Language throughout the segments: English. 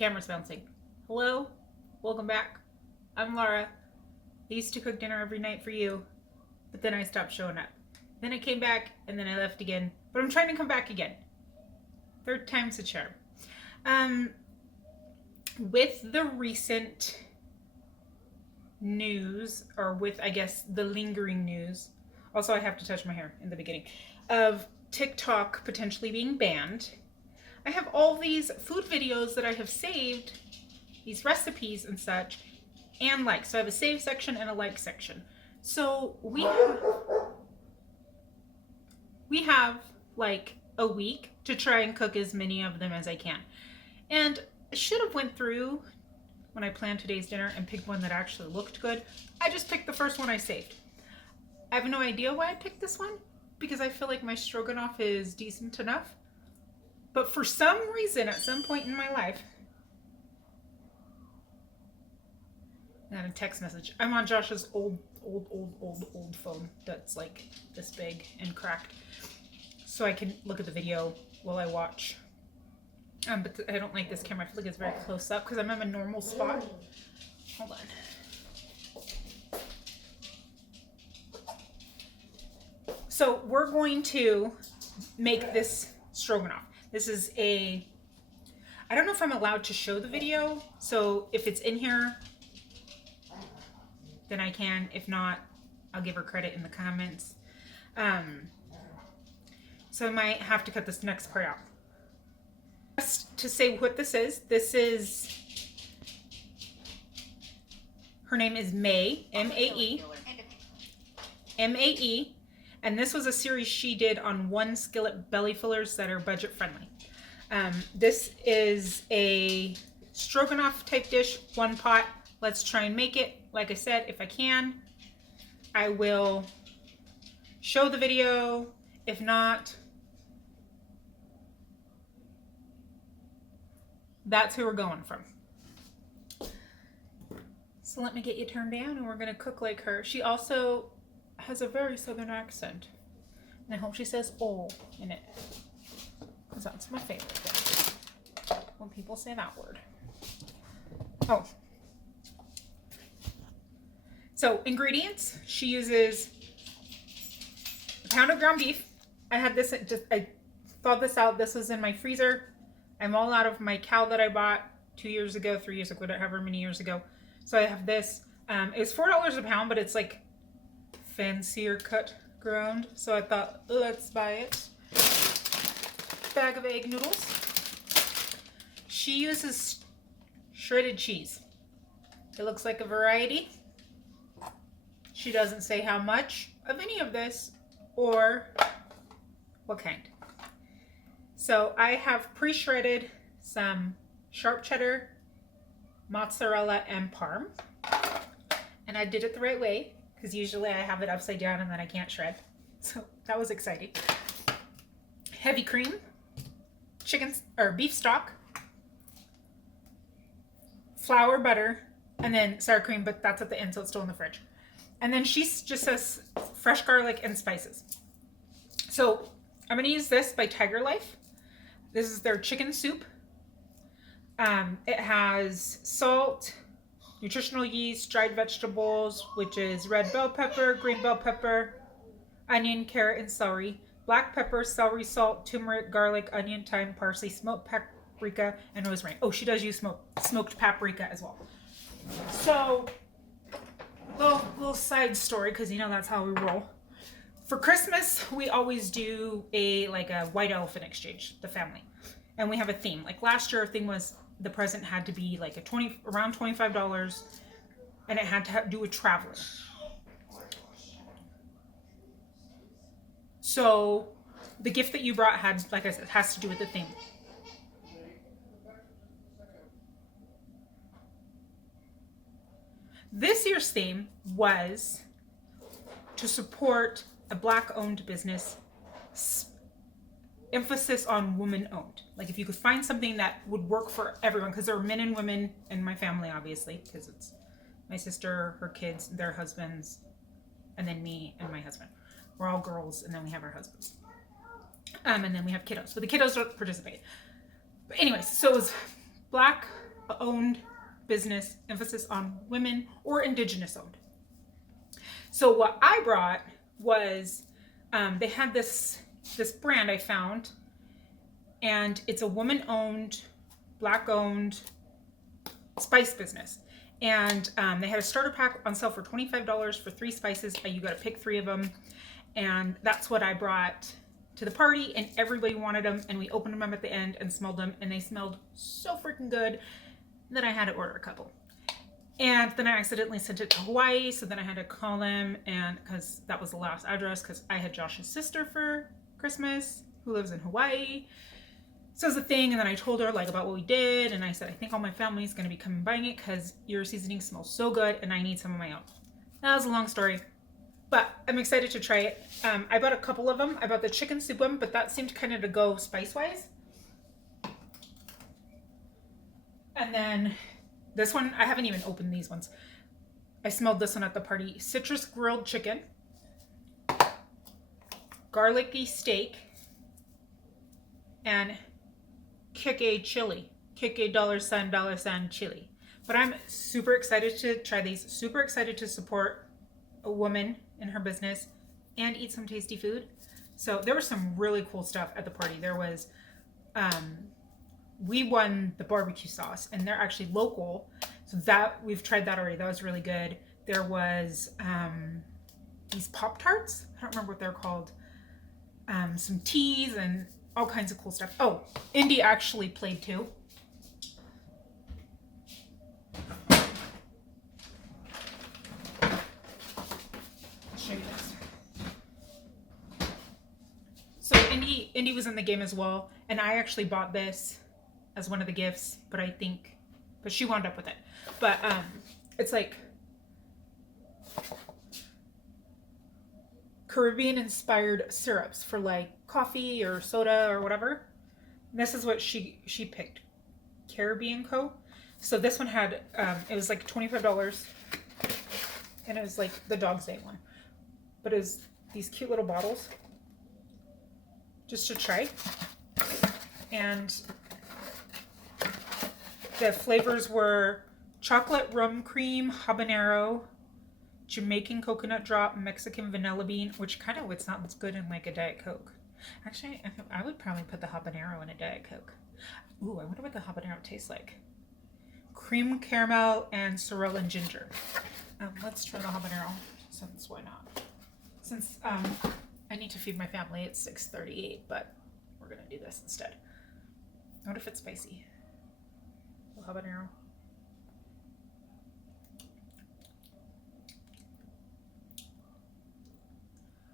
camera's bouncing. Hello? Welcome back. I'm Laura. I used to cook dinner every night for you, but then I stopped showing up. Then I came back, and then I left again. But I'm trying to come back again. Third time's a charm. With the recent news, or with, I guess, the lingering news, also I have to touch my hair in the beginning, of TikTok potentially being banned, I have all these food videos that I have saved, these recipes and such, and likes. So I have a save section and a like section. So we have like a week to try and cook as many of them as I can. And I should have went through when I planned today's dinner and picked one that actually looked good. I just picked the first one I saved. I have no idea why I picked this one, because I feel like my stroganoff is decent enough. But for some reason, at some point in my life, and a text message. I'm on Josh's old phone that's like this big and cracked, so I can look at the video while I watch. But I don't like this camera. I feel like it's very close up because I'm in a normal spot. Hold on. So we're going to make this stroganoff. This is I don't know if I'm allowed to show the video, so if it's in here, then I can. If not, I'll give her credit in the comments. So I might have to cut this next part out. Just to say what this is, her name is May, M-A-E, M-A-E, and this was a series she did on one skillet belly fillers that are budget friendly. This is a stroganoff type dish, one pot. Let's try and make it. Like I said, if I can, I will show the video. If not, that's who we're going from. So let me get you turned down and we're gonna cook like her. She also has a very southern accent. And I hope she says "oh" in it, because that's my favorite thing, when people say that word. Oh. So ingredients, she uses a pound of ground beef. I had this, I thawed this out. This was in my freezer. I'm all out of my cow that I bought 2 years ago, 3 years ago, however many years ago. So I have this. It was $4 a pound, but it's like fancier cut ground. So I thought, let's buy it. Bag of egg noodles. She uses shredded cheese. It looks like a variety. She doesn't say how much of any of this or what kind. So I have pre-shredded some sharp cheddar, mozzarella, and parm. And I did it the right way, because usually I have it upside down and then I can't shred. So that was exciting. Heavy cream, chicken or beef stock, flour, butter, and then sour cream, but that's at the end, so it's still in the fridge. And then she just says fresh garlic and spices. So I'm going to use this by Tiger Life. This is their chicken soup. It has salt, nutritional yeast, dried vegetables, which is red bell pepper, green bell pepper, onion, carrot, and celery, black pepper, celery salt, turmeric, garlic, onion, thyme, parsley, smoked paprika, and rosemary. Oh, she does use smoked paprika as well. So, little side story, because you know that's how we roll. For Christmas, we always do a white elephant exchange, the family, and we have a theme. Like last year, our theme was the present had to be like around $25, and it had to do with traveling. So the gift that you brought had, like I said, has to do with the theme. This year's theme was to support a Black-owned business, emphasis on woman-owned. Like if you could find something that would work for everyone, because there are men and women in my family, obviously, because it's my sister, her kids, their husbands, and then me and my husband. We're all girls, and then we have our husbands. And then we have kiddos. But the kiddos don't participate. But anyways, so it was Black owned business, emphasis on women or indigenous owned. So what I brought was, they had this brand I found, and it's a woman owned, black owned spice business. And they had a starter pack on sale for $25 for 3 spices. You got to pick 3 of them. And that's what I brought to the party, and everybody wanted them, and we opened them up at the end and smelled them, and they smelled so freaking good that I had to order a couple. And then I accidentally sent it to Hawaii, so then I had to call them, and because that was the last address, because I had Josh's sister for Christmas who lives in Hawaii. So it was a thing, and then I told her like about what we did, and I said, I think all my family is going to be coming buying it because your seasoning smells so good, and I need some of my own. That was a long story, but I'm excited to try it. I bought a couple of them. I bought the chicken soup one, but that seemed kind of to go spice-wise. And then this one, I haven't even opened these ones. I smelled this one at the party. Citrus grilled chicken, garlicky steak, and Kike chili. Kike $sign chili. But I'm super excited to try these. Super excited to support a woman in her business and eat some tasty food. So there was some really cool stuff at the party. There was, we won the barbecue sauce, and they're actually local. So that, we've tried that already. That was really good. There was these Pop-Tarts. I don't remember what they're called. Some teas and all kinds of cool stuff. Oh, Indy actually played too. I'll show you this. So Indy was in the game as well, and I actually bought this as one of the gifts, but she wound up with it. But it's like Caribbean inspired syrups for like coffee or soda or whatever. And this is what she picked, Caribbean Co. So this one had it was like $25, and it was like the Dog's Day one, but it was these cute little bottles just to try. And the flavors were chocolate rum cream, habanero, Jamaican coconut drop, Mexican vanilla bean, which kind of would sound good in like a Diet Coke. Actually, I would probably put the habanero in a Diet Coke. Ooh, I wonder what the habanero tastes like. Cream caramel and sorrel and ginger. Let's try the habanero, since why not? Since I need to feed my family at 6:38, but we're gonna do this instead. I wonder if it's spicy. The habanero.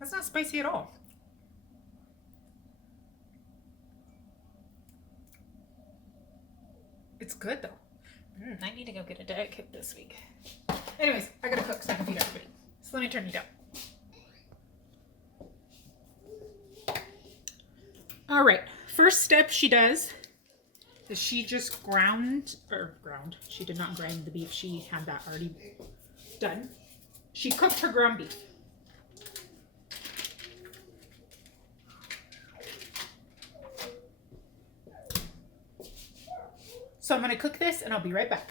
That's not spicy at all. It's good though. I need to go get a Diet Coke this week. Anyways, I gotta cook so I can feed everybody. So let me turn you down. All right, first step she does is she just ground. She did not grind the beef. She had that already done. She cooked her ground beef. So I'm going to cook this and I'll be right back.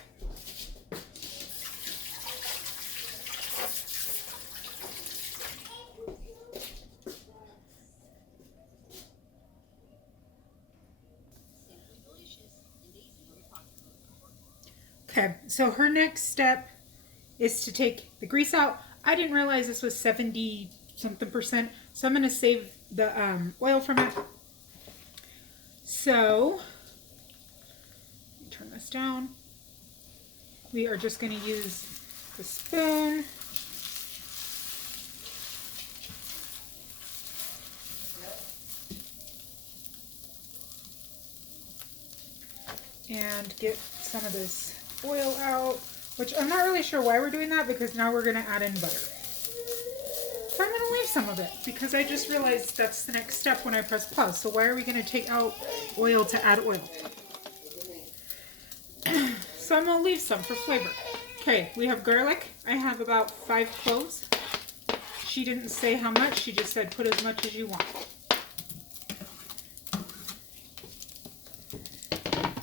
Okay, so her next step is to take the grease out. I didn't realize this was 70 something percent, so I'm going to save the oil from it. So turn this down. We are just going to use the spoon. And get some of this oil out, which I'm not really sure why we're doing that, because now we're going to add in butter. So I'm going to leave some of it because I just realized that's the next step when I press pause. So why are we going to take out oil to add oil? So I'm going to leave some for flavor. Okay, we have garlic. I have about 5 cloves. She didn't say how much. She just said put as much as you want.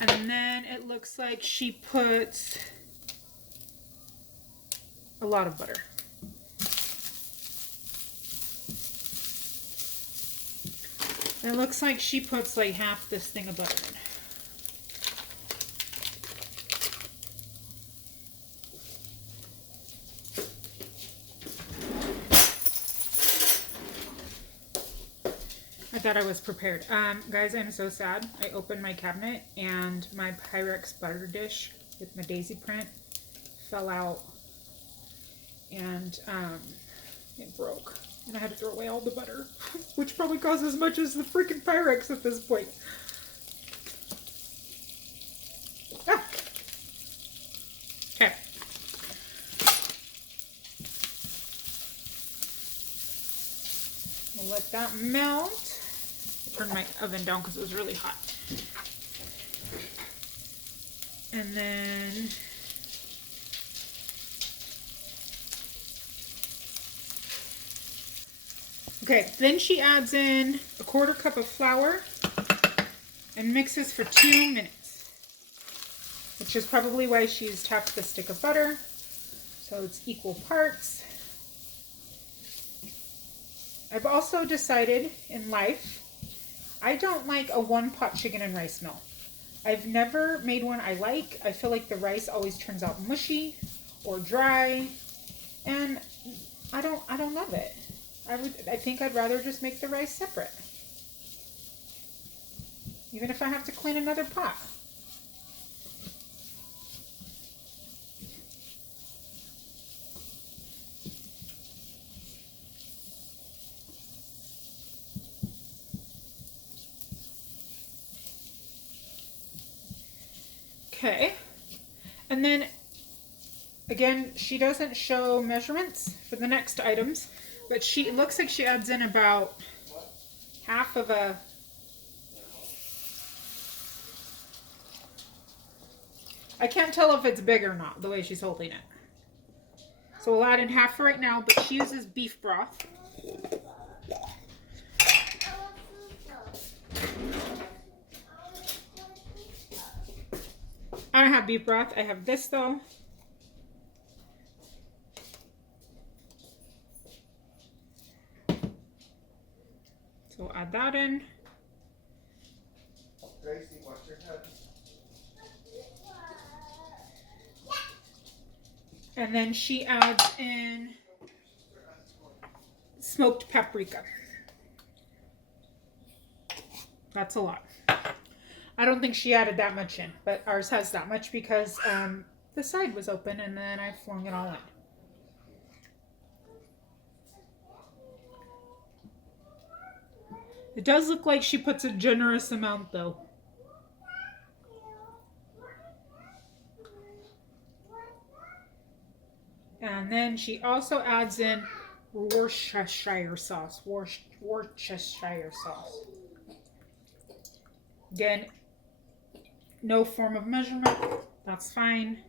And then it looks like she puts a lot of butter. It looks like she puts like half this thing of butter in. I thought I was prepared. Guys, I'm so sad. I opened my cabinet and my Pyrex butter dish with my daisy print fell out and it broke. And I had to throw away all the butter, which probably costs as much as the freaking Pyrex at this point. Ah. Okay. We'll let that melt. Turn my oven down because it was really hot. And then okay, then she adds in a 1/4 cup of flour and mixes for 2 minutes, which is probably why she used half the stick of butter, so it's equal parts. I've also decided in life, I don't like a one-pot chicken and rice meal. I've never made one I like. I feel like the rice always turns out mushy or dry, and I don't love it. I think I'd rather just make the rice separate, even if I have to clean another pot. Okay, and then again, she doesn't show measurements for the next items, but it looks like she adds in about half of a, I can't tell if it's big or not the way she's holding it. So we'll add in half right now, but she uses beef broth. I don't have beef broth. I have this though. So we'll add that in. Gracie, watch your head. And then she adds in smoked paprika. That's a lot. I don't think she added that much in, but ours has that much because the side was open and then I flung it all in. It does look like she puts a generous amount though. And then she also adds in Worcestershire sauce. Worcestershire sauce. Again, no form of measurement. That's fine.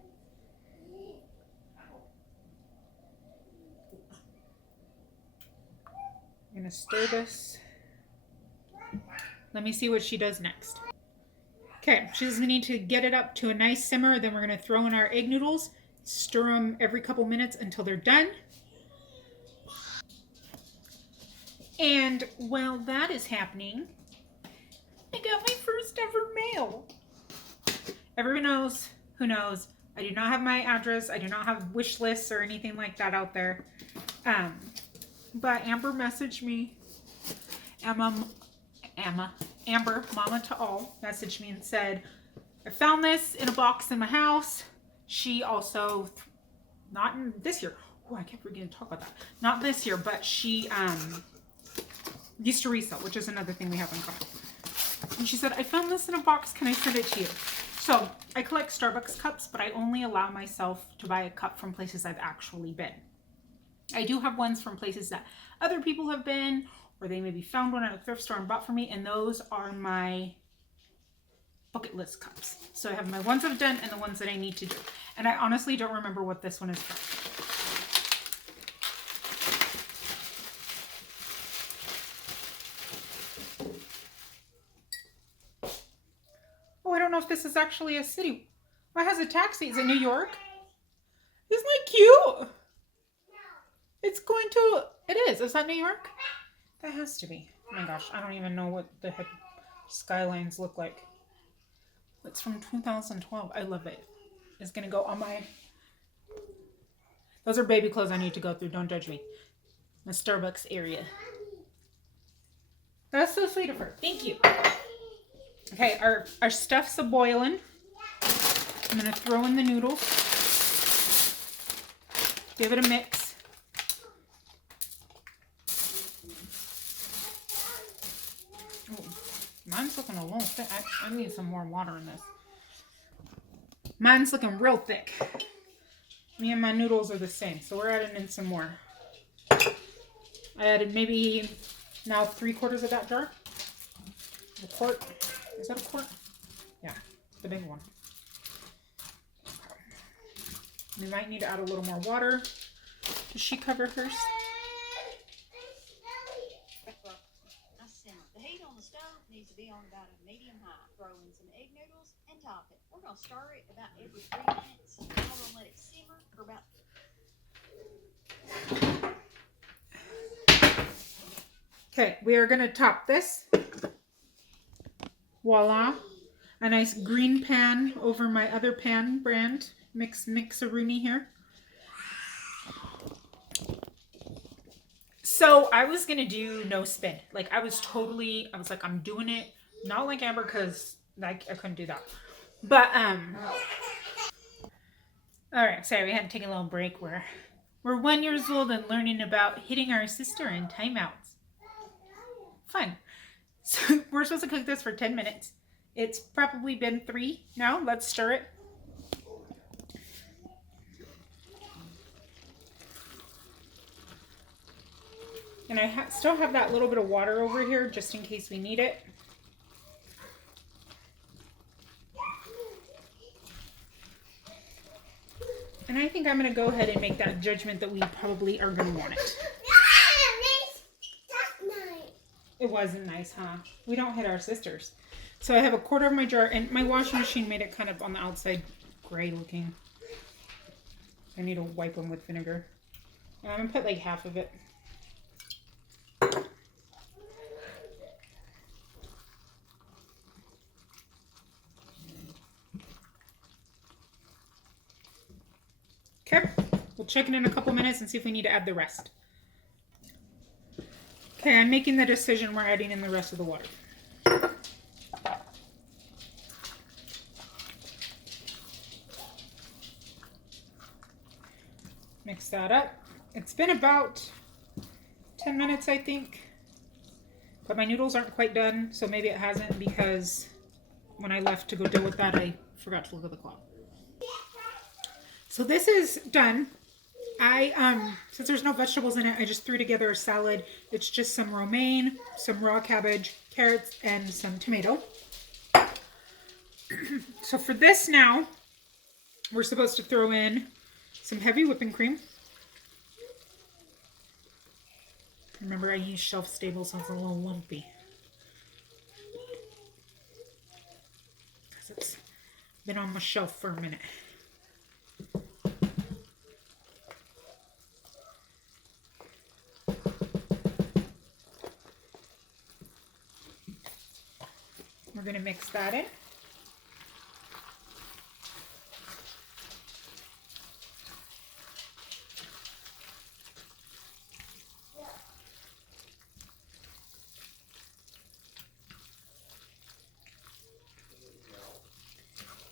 I'm going to stir this. Let me see what she does next. Okay, she's going to need to get it up to a nice simmer. Then we're going to throw in our egg noodles. Stir them every couple minutes until they're done. And while that is happening, I got my first ever mail. Everyone knows, who knows, I do not have my address. I do not have wish lists or anything like that out there. But Amber messaged me. Amber, Mama to All, messaged me and said, I found this in a box in my house. She also, not in this year. Oh, I kept forgetting to talk about that. Not this year, but she used to resell, which is another thing we have in common. And she said, I found this in a box. Can I send it to you? So I collect Starbucks cups, but I only allow myself to buy a cup from places I've actually been. I do have ones from places that other people have been, or they maybe found one at a thrift store and bought for me, and those are my bucket list cups. So I have my ones I've done and the ones that I need to do. And I honestly don't remember what this one is from. Oh, I don't know if this is is actually a city. Oh, it has a taxi. Is it New York? Isn't that cute? It's going to, it is. Is that New York? That has to be. Oh my gosh, I don't even know what the heck skylines look like. It's from 2012. I love it. It's going to go on my, those are baby clothes I need to go through. Don't judge me. My Starbucks area. That's so sweet of her. Thank you. Okay, our stuff's a-boiling. I'm going to throw in the noodles. Give it a mix. Ooh, mine's looking a little thick. I need some more water in this. Mine's looking real thick. Me and my noodles are the same, so we're adding in some more. I added maybe now 3/4 of that jar. A quart. Is that a quart? Yeah, the big one. We might need to add a little more water. Does she cover hers? The heat on the stove needs to be on about a medium high. Throw in some egg noodles and top it. We're going to stir it about every 3 minutes. We're going to let it simmer for about... Okay, we are going to top this. Voila. A nice green pan over my other pan brand. Mix-a-rooney here. So I was going to do no spin. Like I was like, I'm doing it. Not like Amber because I couldn't do that. But, all right, sorry, we had to take a little break. We're 1 year old and learning about hitting our sister in timeouts. Fun. So we're supposed to cook this for 10 minutes. It's probably been 3 now. Let's stir it. And I still have that little bit of water over here just in case we need it. And I think I'm going to go ahead and make that judgment that we probably are going to want it. It wasn't nice, huh? We don't hit our sisters. So I have 1/4 of my jar, and my washing machine made it kind of on the outside gray looking. I need to wipe them with vinegar. And I'm going to put like half of it. Okay, we'll check it in a couple minutes and see if we need to add the rest. Okay, I'm making the decision we're adding in the rest of the water. Mix that up. It's been about 10 minutes, I think. But my noodles aren't quite done, so maybe it hasn't because when I left to go deal with that, I forgot to look at the clock. So this is done. Since there's no vegetables in it, I just threw together a salad. It's just some romaine, some raw cabbage, carrots, and some tomato. So for this now, we're supposed to throw in some heavy whipping cream. Remember, I use shelf stable, so it's a little lumpy. Because it's been on my shelf for a minute. We're going to mix that in.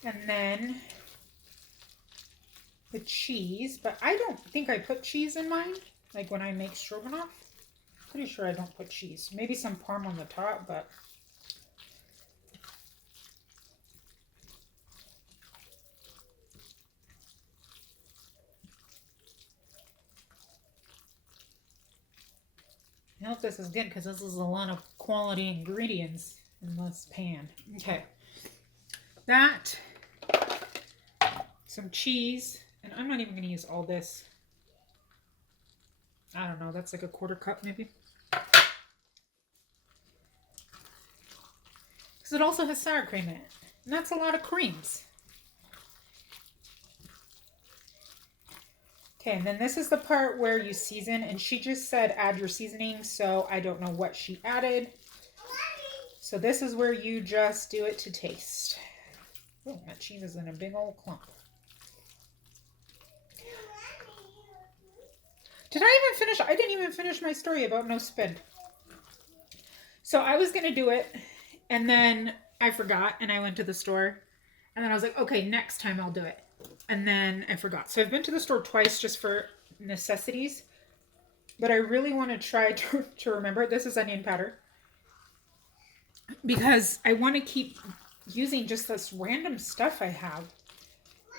And then the cheese, but I don't think I put cheese in mine, like when I make stroganoff. Pretty sure I don't put cheese. Maybe some parm on the top, but I hope this is good because this is a lot of quality ingredients in this pan. Okay. That, some cheese, and I'm not even going to use all this. I don't know, that's like a 1/4 cup maybe. Because it also has sour cream in it. And that's a lot of creams. Okay, and then this is the part where you season, and she just said add your seasoning, so I don't know what she added. So this is where you just do it to taste. Oh, that cheese is in a big old clump. Did I even finish? I didn't even finish my story about no spin. So I was going to do it, and then I forgot, and I went to the store, and then I was like, okay, next time I'll do it. And then I forgot. So I've been to the store twice just for necessities, but I really want to try to remember. This is onion powder, because I want to keep using just this random stuff I have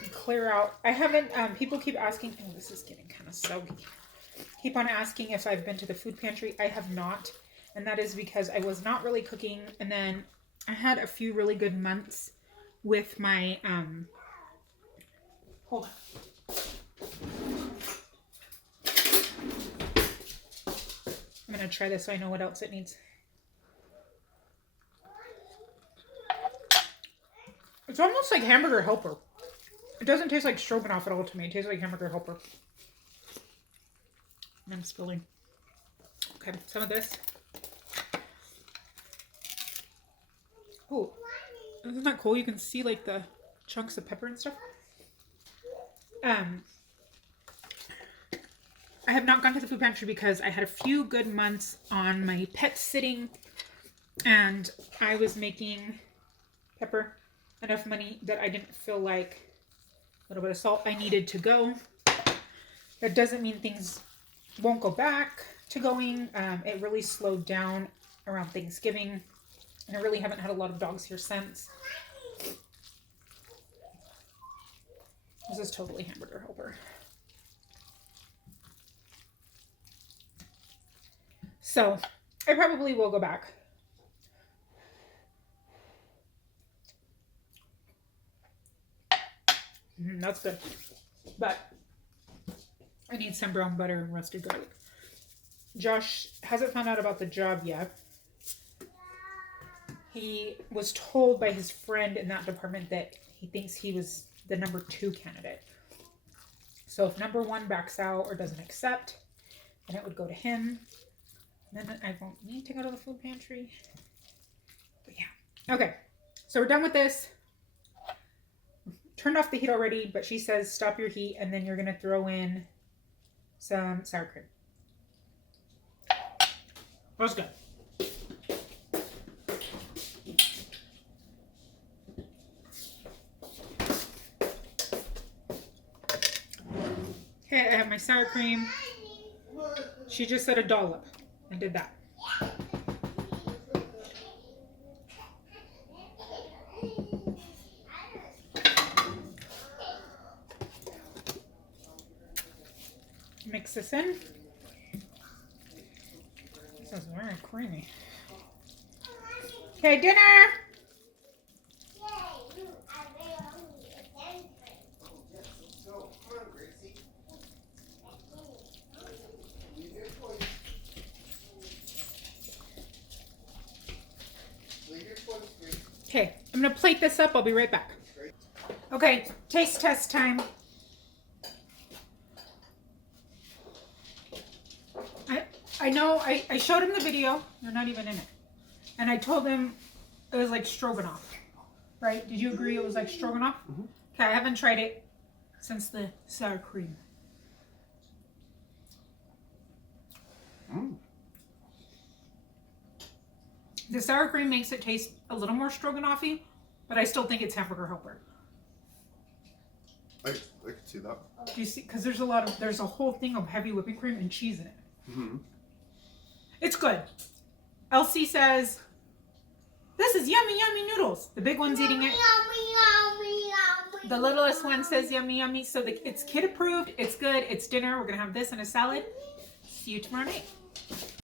and clear out. I haven't, people keep asking, oh, this is getting kind of soggy. Keep on asking if I've been to the food pantry. I have not. And that is because I was not really cooking. And then I had a few really good months with my, hold on. I'm going to try this so I know what else it needs. It's almost like hamburger helper. It doesn't taste like stroganoff at all to me. It tastes like hamburger helper. I'm spilling. Okay, some of this. Oh, isn't that cool? You can see like the chunks of pepper and stuff. I have not gone to the food pantry because I had a few good months on my pet sitting, and I was making pepper enough money that I didn't feel like a little bit of salt I needed to go. That doesn't mean things won't go back to going. It really slowed down around Thanksgiving, and I really haven't had a lot of dogs here since. This is totally hamburger helper. So I probably will go back. That's good. But I need some brown butter and roasted garlic. Josh hasn't found out about the job yet. He was told by his friend in that department that he thinks he was the number 2 candidate. So if number 1 backs out or doesn't accept, then it would go to him. And then I won't need to go to the food pantry. But yeah. Okay. So we're done with this. Turned off the heat already, but she says stop your heat, and then you're going to throw in some sour cream. That's good. Okay, I have my sour cream. She just said a dollop. I did that. Mix this in. This is very creamy. Okay, dinner! Okay, I'm gonna plate this up. I'll be right back. Okay, taste test time. I know I showed him the video. You're not even in it. And I told him it was like stroganoff. Right? Did you agree it was like stroganoff? Mm-hmm. Okay, I haven't tried it since the sour cream. The sour cream makes it taste a little more stroganoffy, but I still think it's hamburger helper. I can see that. Do you see? Because there's a whole thing of heavy whipping cream and cheese in it. Mm-hmm. It's good. Elsie says, this is yummy, yummy noodles. The big one's eating it. The littlest one says yummy, yummy. So it's kid approved. It's good. It's dinner. We're going to have this and a salad. See you tomorrow night.